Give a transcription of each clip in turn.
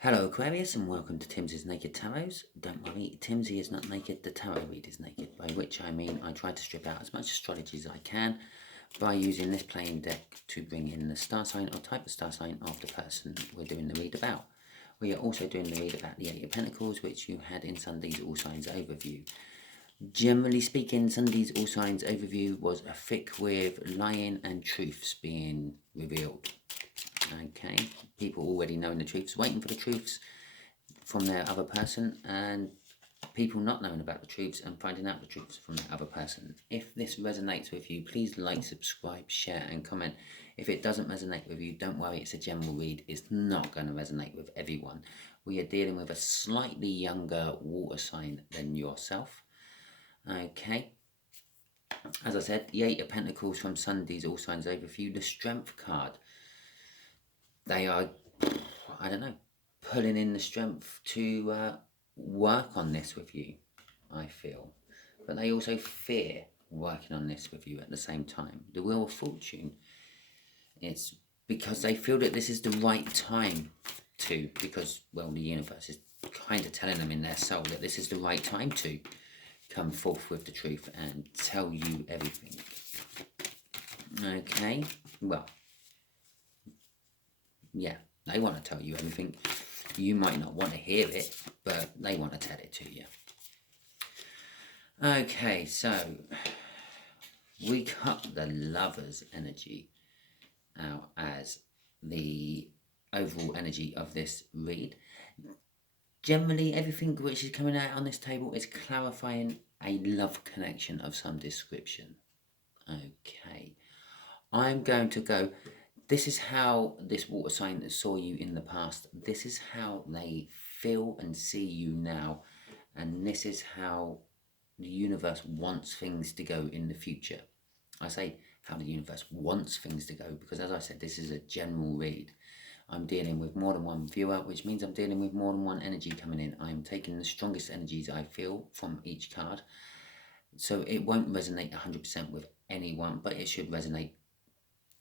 Hello Aquarius and welcome to Timsy's Naked Tarots. Don't worry, Timsy is not naked, the tarot read is naked, by which I mean I try to strip out as much astrology as I can by using this playing deck to bring in the star sign or type of star sign of the person we're doing the read about. We are also doing the read about the Eight of Pentacles, which you had in Sunday's All Signs Overview. Generally speaking, Sunday's All Signs Overview was a thick with lying and truths being revealed. Okay, people already knowing the truths, waiting for the truths from their other person, and people not knowing about the truths and finding out the truths from the other person. If this resonates with you, please like, subscribe, share and comment. If it doesn't resonate with you, don't worry, it's a general read. It's not going to resonate with everyone. We are dealing with a slightly younger water sign than yourself. Okay, as I said, the Eight of Pentacles from Sunday's All Signs Overview, the Strength card. They are, I don't know, pulling in the strength to work on this with you, I feel. But they also fear working on this with you at the same time. The Wheel of Fortune, it's because they feel that this is the right time to, because, well, the universe is kind of telling them in their soul that this is the right time to come forth with the truth and tell you everything. Okay, well, yeah, they want to tell you everything. You might not want to hear it, but they want to tell it to you. Okay, so we got the Lover's energy out as the overall energy of this read. Generally, everything which is coming out on this table is clarifying a love connection of some description. Okay, I'm going to go... This is how this water sign that saw you in the past, this is how they feel and see you now. And this is how the universe wants things to go in the future. I say how the universe wants things to go because, as I said, this is a general read. I'm dealing with more than one viewer, which means I'm dealing with more than one energy coming in. I'm taking the strongest energies I feel from each card. So it won't resonate 100% with anyone, but it should resonate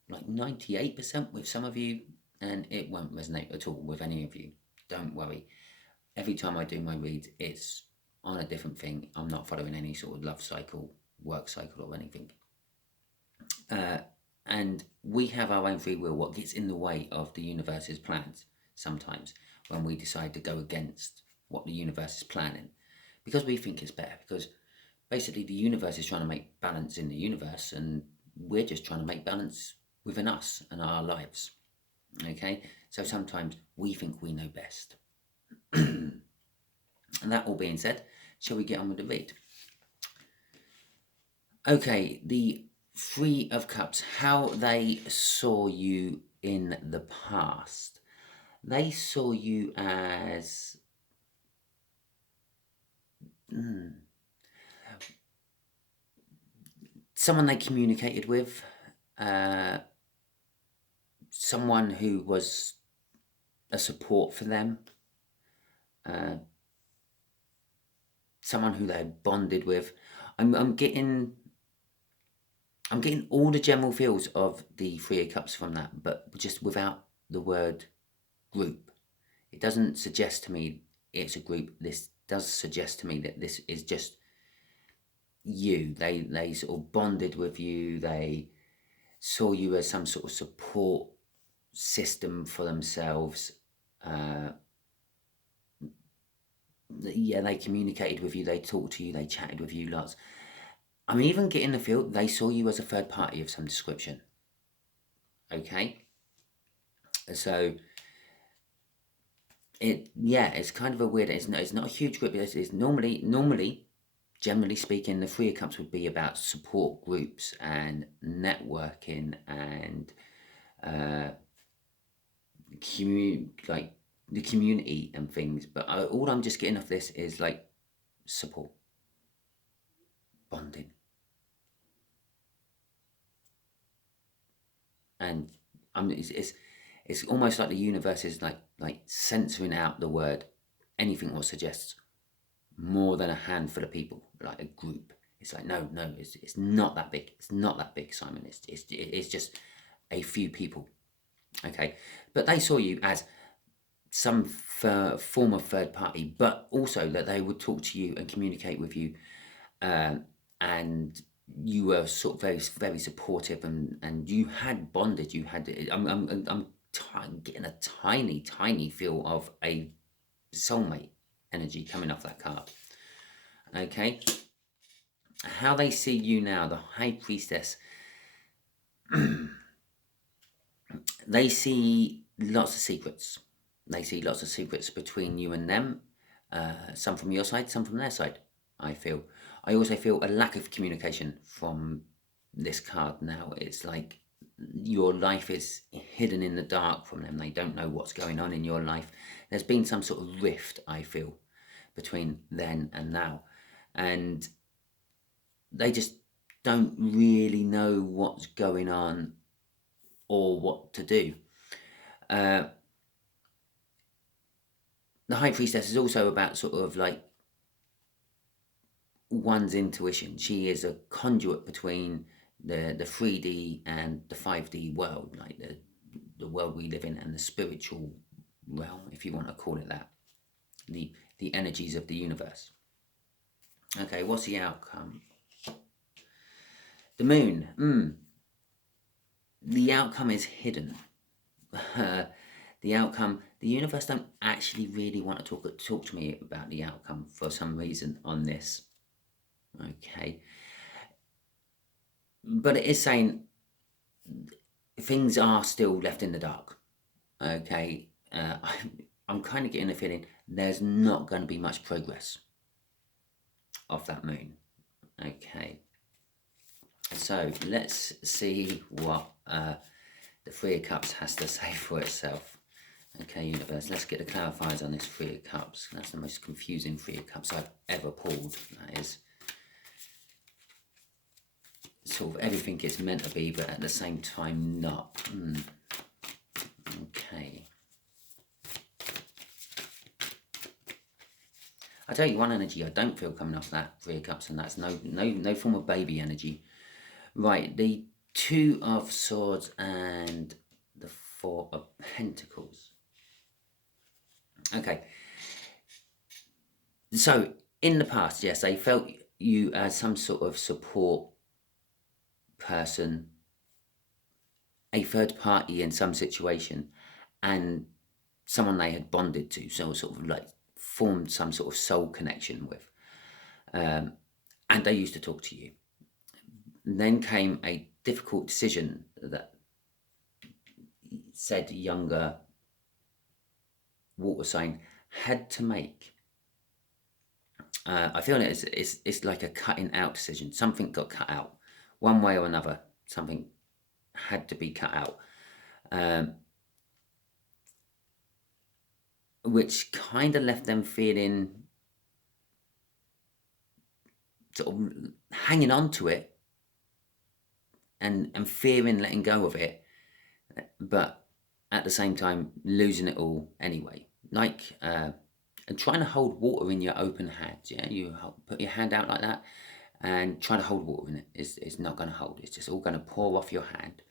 like 98% with some of you, and it won't resonate at all with any of you. Don't worry. Every time I do my reads, it's on a different thing. I'm not following any sort of love cycle, work cycle or anything. And we have our own free will, what gets in the way of the universe's plans sometimes when we decide to go against what the universe is planning. Because we think it's better, because basically the universe is trying to make balance in the universe and we're just trying to make balance within us and our lives. Okay, so sometimes we think we know best. And that all being said, shall we get on with the read? Okay, the Three of Cups, how they saw you in the past. They saw you as someone they communicated with, someone who was a support for them, someone who they bonded with. I'm getting all the general feels of the Three of Cups from that, but just without the word group. It doesn't suggest to me it's a group. This does suggest to me that this is just you. They sort of bonded with you. They saw you as some sort of support system for themselves. Yeah, they communicated with you. They talked to you. They chatted with you lots. I'm even getting the feel they saw you as a third party of some description. Okay, so it's kind of a weird. It's not a huge group. It's normally, generally speaking, the Three of Cups would be about support groups and networking and like the community and things. But all I'm just getting off this is like support, bonding. And it's almost like the universe is like censoring out the word anything what suggests more than a handful of people, like a group. It's like no, it's not that big. It's not that big, Simon. It's just a few people. Okay, but they saw you as some form of third party, but also that they would talk to you and communicate with you, and you were sort of very supportive, and you had bonded. You had. I'm getting a tiny feel of a soulmate energy coming off that card. Okay, how they see you now, the High Priestess. They see lots of secrets. They see lots of secrets between you and them. Some from your side, some from their side. I also feel a lack of communication from this card now. It's like your life is hidden in the dark from them. They don't know what's going on in your life. There's been some sort of rift, I feel, between then and now. And they just don't really know what's going on or what to do. The High Priestess is also about sort of like one's intuition. She is a conduit between the 3D and the 5D world, like the world we live in, and the spiritual realm, if you want to call it that. The energies of the universe. Okay, what's the outcome? The moon. The outcome is hidden. The outcome, the universe don't actually really want to talk to me about the outcome for some reason on this. Okay. But it is saying things are still left in the dark. Okay. I'm kind of getting a feeling there's not going to be much progress off that moon. Okay. So let's see what the Three of Cups has to say for itself. Okay, universe, let's get the clarifiers on this Three of Cups. That's the most confusing Three of Cups I've ever pulled. That is sort of everything it's meant to be, but at the same time not. Okay. I tell you one energy I don't feel coming off that Three of Cups, and that's no form of baby energy. Right, the Two of Swords and the Four of Pentacles. Okay. So, in the past, yes, they felt you as some sort of support person, a third party in some situation, and someone they had bonded to, so sort of like formed some sort of soul connection with. And they used to talk to you. And then came a difficult decision that said younger water sign had to make. I feel it's like a cutting out decision. Something got cut out. One way or another, something had to be cut out. Which kind of left them feeling sort of hanging on to it and fearing letting go of it, but at the same time losing it all anyway. Like and trying to hold water in your open hand. Yeah, you put your hand out like that and try to hold water in it. It's not going to hold. It's just all going to pour off your hand.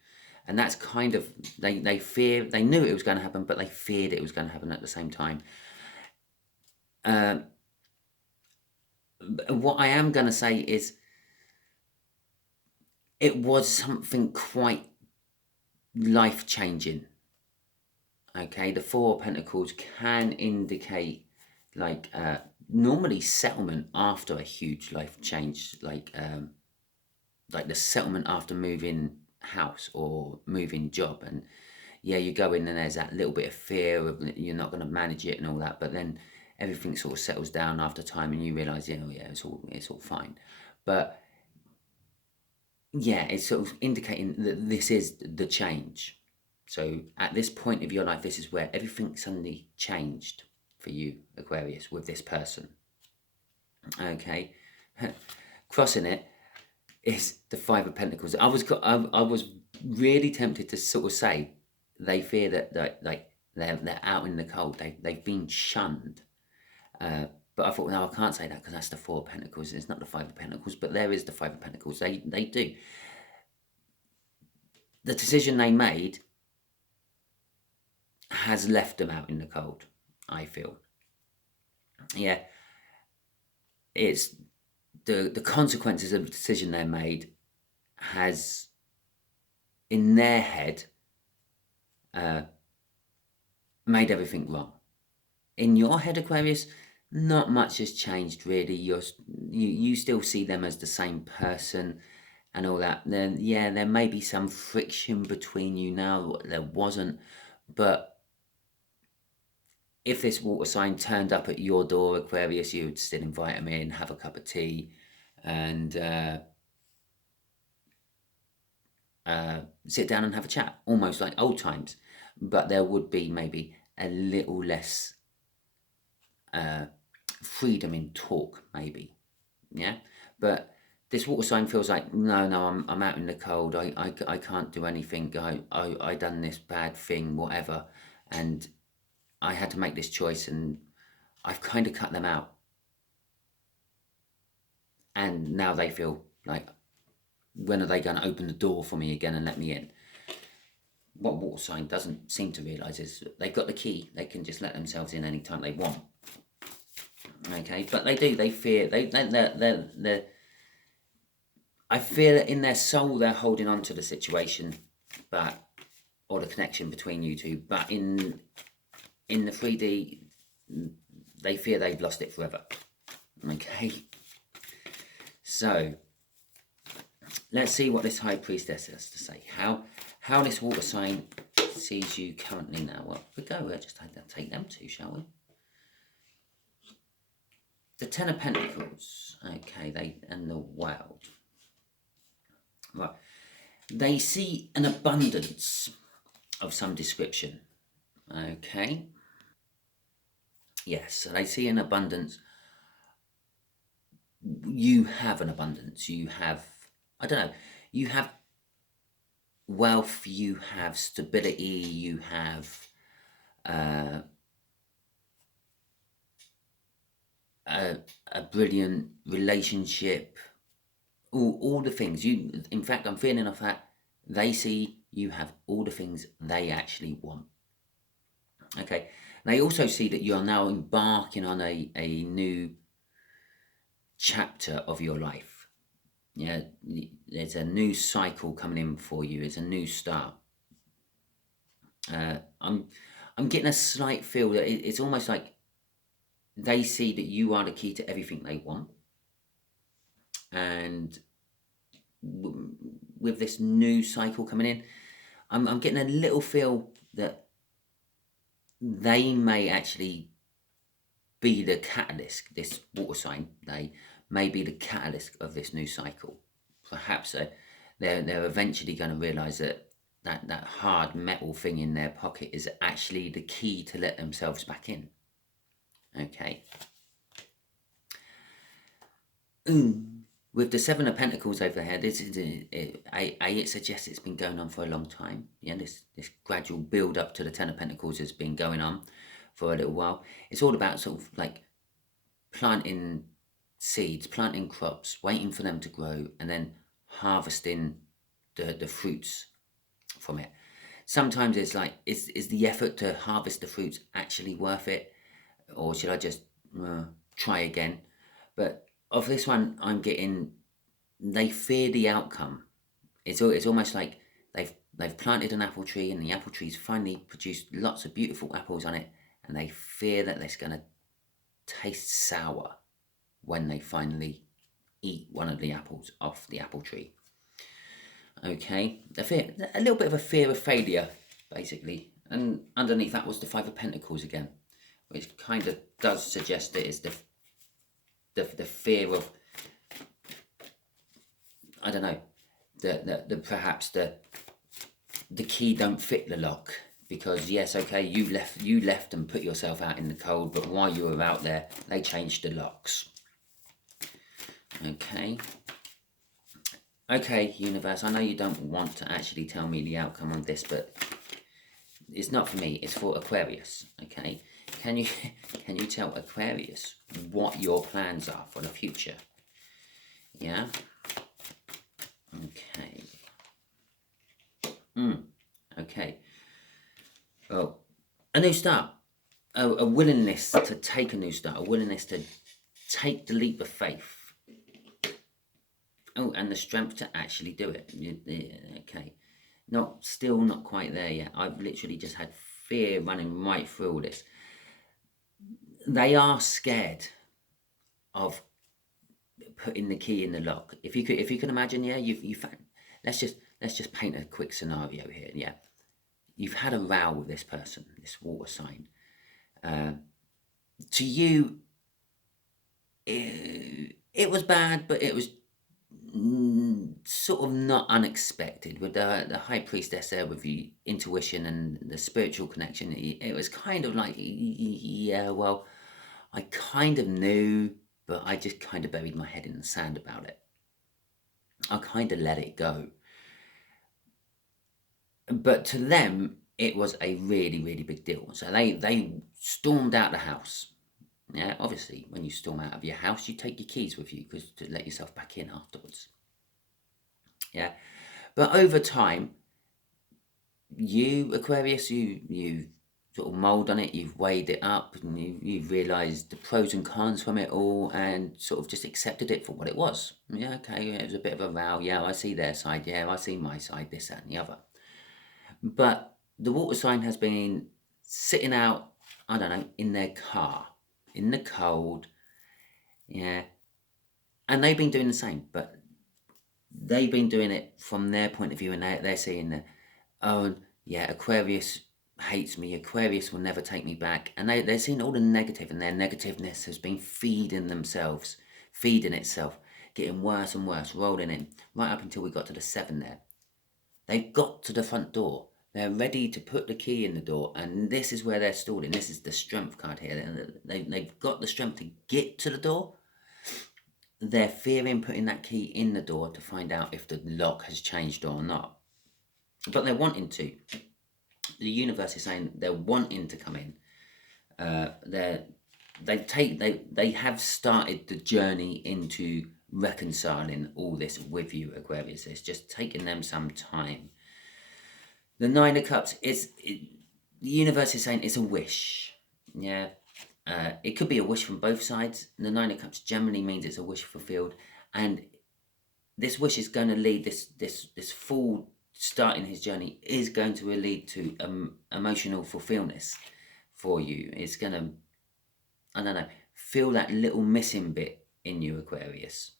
And that's kind of, they knew it was going to happen, but they feared it was going to happen at the same time. What I am going to say is it was something quite life-changing. Okay, the Four of Pentacles can indicate like normally settlement after a huge life change, like the settlement after moving house or moving job, and yeah, you go in and there's that little bit of fear of you're not going to manage it and all that, but then everything sort of settles down after time and you realize, it's all fine. But yeah, it's sort of indicating that this is the change. So at this point of your life, this is where everything suddenly changed for you, Aquarius, with this person. Okay, crossing it is the Five of Pentacles. I was really tempted to sort of say they fear that like they're out in the cold. They've been shunned. But I thought, no, I can't say that because that's the Four of Pentacles. It's not the Five of Pentacles, but there is the Five of Pentacles. They do. The decision they made has left them out in the cold. I feel. Yeah, it's the consequences of the decision they made has, in their head, made everything wrong. In your head, Aquarius, not much has changed really. You still see them as the same person and all that. Then yeah, there may be some friction between you now. There wasn't, but if this water sign turned up at your door, Aquarius, you would still invite them in, have a cup of tea, and sit down and have a chat, almost like old times. But there would be maybe a little less freedom in talk, maybe. Yeah, but this water sign feels like no, I'm out in the cold. I can't do anything. I done this bad thing, whatever, and I had to make this choice, and I've kind of cut them out. And now they feel like, when are they going to open the door for me again and let me in? What water sign doesn't seem to realise is they've got the key. They can just let themselves in anytime they want. Okay, but they do. They fear. I feel that in their soul they're holding on to the situation, or the connection between you two. But in the 3D, they fear they've lost it forever. Okay. So let's see what this High Priestess has to say. How this water sign sees you currently now. Well, we'll just take them two, shall we? The Ten of Pentacles. Okay, and the World. Right. They see an abundance of some description. Okay. Yes, so they see an abundance. You have an abundance. You have, I don't know, you have wealth, you have stability, you have a brilliant relationship, all the things. In fact, I'm feeling off that they see you have all the things they actually want. Okay. They also see that you're now embarking on a new chapter of your life. Yeah, there's a new cycle coming in for you. It's a new start. I'm getting a slight feel that it's almost like they see that you are the key to everything they want, and with this new cycle coming in, I'm getting a little feel that they may actually be the catalyst. This water sign, they may be the catalyst of this new cycle. Perhaps they're eventually going to realise that hard metal thing in their pocket is actually the key to let themselves back in. Okay. With the Seven of Pentacles overhead, it suggests it's been going on for a long time. Yeah, this gradual build up to the Ten of Pentacles has been going on for a little while. It's all about sort of like planting seeds, planting crops, waiting for them to grow, and then harvesting the fruits from it. Sometimes it's like, is the effort to harvest the fruits actually worth it, or should I just try again? But of this one, I'm getting, they fear the outcome. It's almost like they've planted an apple tree, and the apple tree's finally produced lots of beautiful apples on it, and they fear that it's going to taste sour when they finally eat one of the apples off the apple tree. Okay, a little bit of a fear of failure, basically. And underneath that was the Five of Pentacles again, which kind of does suggest that it's the fear of, I don't know, the perhaps the key don't fit the lock. Because yes, okay, you left and put yourself out in the cold, but while you were out there, they changed the locks. Okay, universe, I know you don't want to actually tell me the outcome of this, but it's not for me, it's for Aquarius. Okay, can you tell Aquarius what your plans are for the future? Yeah. Okay. Okay. Oh, a new start. a willingness to take a new start, a willingness to take the leap of faith. Oh, and the strength to actually do it. Okay, still not quite there yet. I've literally just had fear running right through all this. They are scared of putting the key in the lock. If you can imagine, yeah, let's just paint a quick scenario here. Yeah, you've had a row with this person, this water sign. To you, it was bad, but it was sort of not unexpected. With the High Priestess there, with the intuition and the spiritual connection, it was kind of like, yeah, well, I kind of knew, but I just kind of buried my head in the sand about it. I kind of let it go. But to them, it was a really, really big deal. So they stormed out the house. Yeah, obviously, when you storm out of your house, you take your keys with you because to let yourself back in afterwards. Yeah, but over time, you, Aquarius, you sort of mould on it, you've weighed it up, and you've realised the pros and cons from it all, and sort of just accepted it for what it was. Yeah, okay, it was a bit of a row. Yeah, I see their side. Yeah, I see my side. This, that, and the other. But the water sign has been sitting out, I don't know, in their car, in the cold, yeah. And they've been doing the same, but they've been doing it from their point of view, and they're saying that, oh, yeah, Aquarius hates me, Aquarius will never take me back. And they're seeing all the negative, and their negativeness has been feeding itself, getting worse and worse, rolling in, right up until we got to the 7 there. They've got to the front door. They're ready to put the key in the door, and this is where they're stalling. This is the strength card here. They've got the strength to get to the door. They're fearing putting that key in the door to find out if the lock has changed or not. But they're wanting to. The universe is saying they're wanting to come in. They have started the journey into reconciling all this with you, Aquarius. It's just taking them some time. The 9 of Cups the universe is saying it's a wish. Yeah. It could be a wish from both sides. The 9 of Cups generally means it's a wish fulfilled, and this wish is going to lead this full start in his journey is going to lead to emotional fulfillment for you. It's going to, I don't know, feel that little missing bit in you, Aquarius.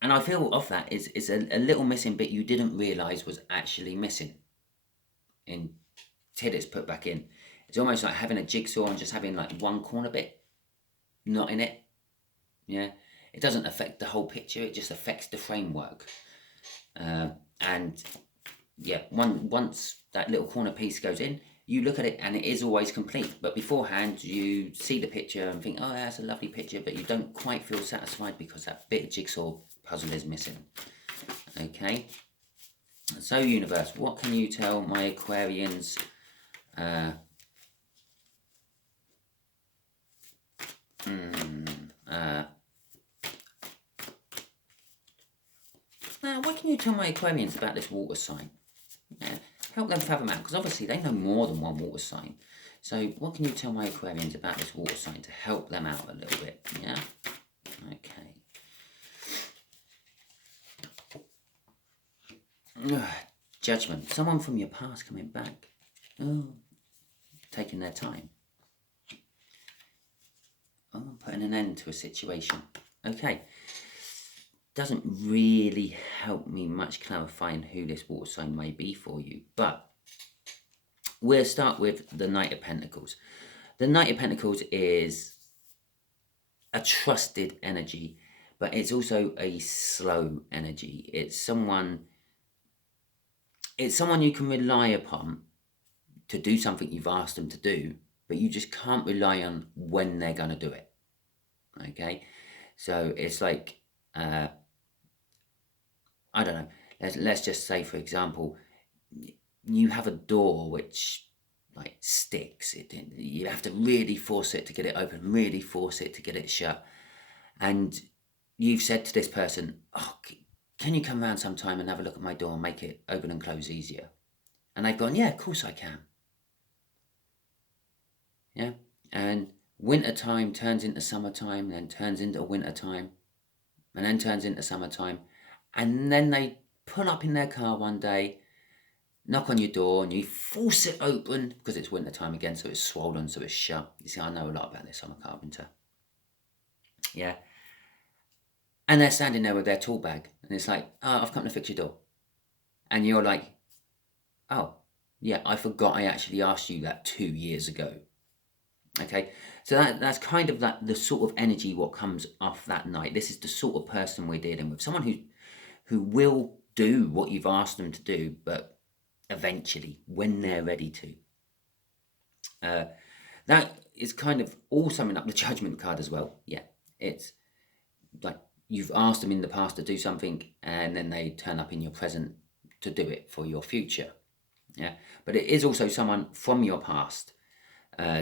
And I feel off that it's a little missing bit you didn't realise was actually missing until it's put back in. It's almost like having a jigsaw and just having like one corner bit not in it. Yeah, it doesn't affect the whole picture, it just affects the framework. And yeah, once that little corner piece goes in, you look at it and it is always complete. But beforehand, you see the picture and think, oh, that's a lovely picture, but you don't quite feel satisfied because that bit of jigsaw puzzle is missing. Okay, so universe, what can you tell my Aquarians what can you tell my Aquarians about this water sign? Help them fathom out, because obviously they know more than one water sign. So what can you tell my Aquarians about this water sign to help them out a little bit? Yeah? Okay. Judgment. Someone from your past coming back. Oh, taking their time. Oh, putting an end to a situation. Okay. Doesn't really help me much clarifying who this water sign may be for you, but we'll start with the Knight of Pentacles. The Knight of Pentacles is a trusted energy, but it's also a slow energy. It's someone you can rely upon to do something you've asked them to do, but you just can't rely on when they're going to do it. Okay, so it's like I don't know, let's just say, for example, you have a door which like sticks. You have to really force it to get it open, really force it to get it shut. And you've said to this person, oh, can you come around sometime and have a look at my door and make it open and close easier? And they've gone, yeah, of course I can. Yeah. And winter time turns into summertime, then turns into winter time, and then turns into summertime. And then they pull up in their car one day, knock on your door, and you force it open because it's winter time again, so it's swollen, so it's shut. You see, I know a lot about this. I'm a carpenter. Yeah. And they're standing there with their tool bag, and it's like, oh, I've come to fix your door. And you're like, oh, yeah, I forgot I actually asked you that 2 years ago. Okay, so that's kind of the sort of energy what comes off that night. This is the sort of person we're dealing with. Someone who will do what you've asked them to do, but eventually, when they're ready to. That is kind of all summing up the Judgment card as well. Yeah, it's like you've asked them in the past to do something, and then they turn up in your present to do it for your future. Yeah, but it is also someone from your past,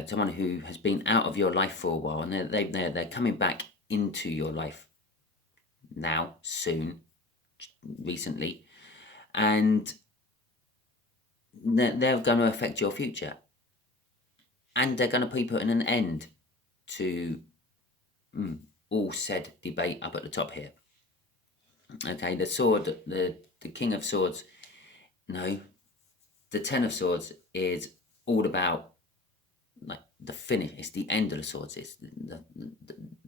someone who has been out of your life for a while, and they're coming back into your life now, soon, recently, and they're going to affect your future, and they're going to be putting an end to all said debate up at the top here. Okay, the sword, the King of Swords, no, the Ten of Swords is all about like the finish. It's the end of the swords. It's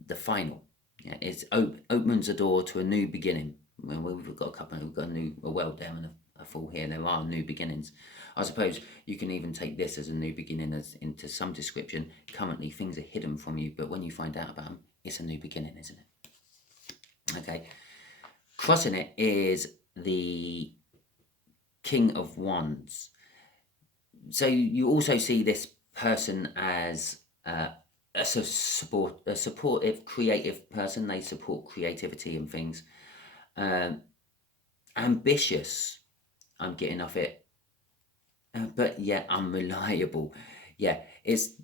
the final. Yeah, it opens a door to a new beginning. Well, we've got a couple. We've got a well there and a full here. There are new beginnings. I suppose you can even take this as a new beginning, as into some description. Currently, things are hidden from you, but when you find out about them, it's a new beginning, isn't it? Okay. Crossing it is the King of Wands. So you also see this person as a supportive, creative person. They support creativity and things. Ambitious, I'm getting off it, but yeah, unreliable. Yeah, it's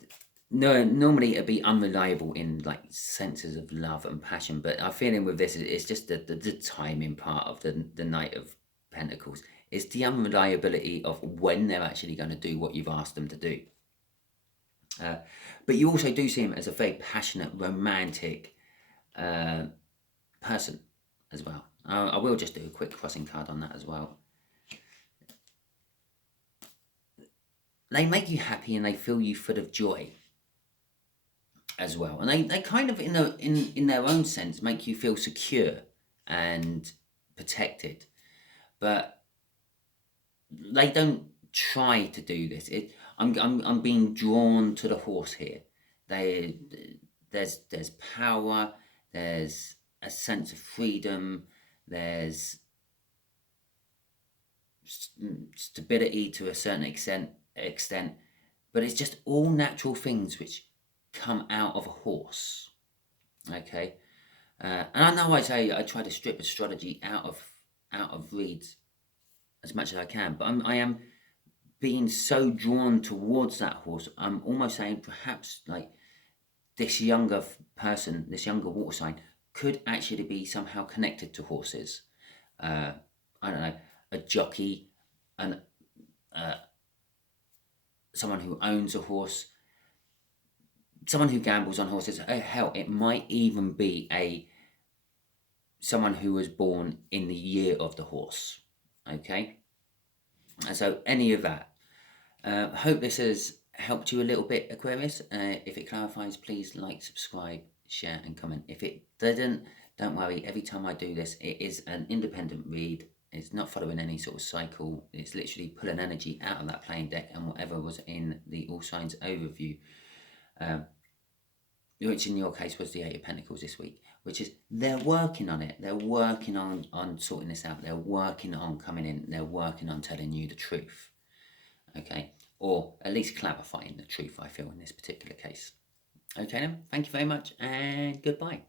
normally it'd be unreliable in like senses of love and passion, but I'm feeling with this, it's just the timing part of the Knight of Pentacles. It's the unreliability of when they're actually going to do what you've asked them to do. But you also do see him as a very passionate, romantic person as well. I will just do a quick crossing card on that as well. They make you happy and they fill you full of joy as well. And they kind of, in their own sense, make you feel secure and protected. But they don't try to do this. I'm being drawn to the horse here. There's power, there's a sense of freedom, there's stability to a certain extent, but it's just all natural things which come out of a horse. Okay, and I know I say I try to strip astrology out of reads as much as I can, but I am being so drawn towards that horse. I'm almost saying perhaps like this younger person, this younger water sign, could actually be somehow connected to horses. I don't know, a jockey, and someone who owns a horse, someone who gambles on horses. Hell, it might even be someone who was born in the year of the horse. Okay, and so any of that. Hope this has helped you a little bit, Aquarius. If it clarifies, please like, subscribe, share and comment. If it didn't, don't worry. Every time I do this, it is an independent read. It's not following any sort of cycle. It's literally pulling energy out of that playing deck and whatever was in the All Signs overview, which in your case was the Eight of Pentacles this week, which is they're working on it. They're working on sorting this out. They're working on coming in. They're working on telling you the truth. Okay, or at least clarifying the truth, I feel, in this particular case. Okay then, thank you very much and goodbye.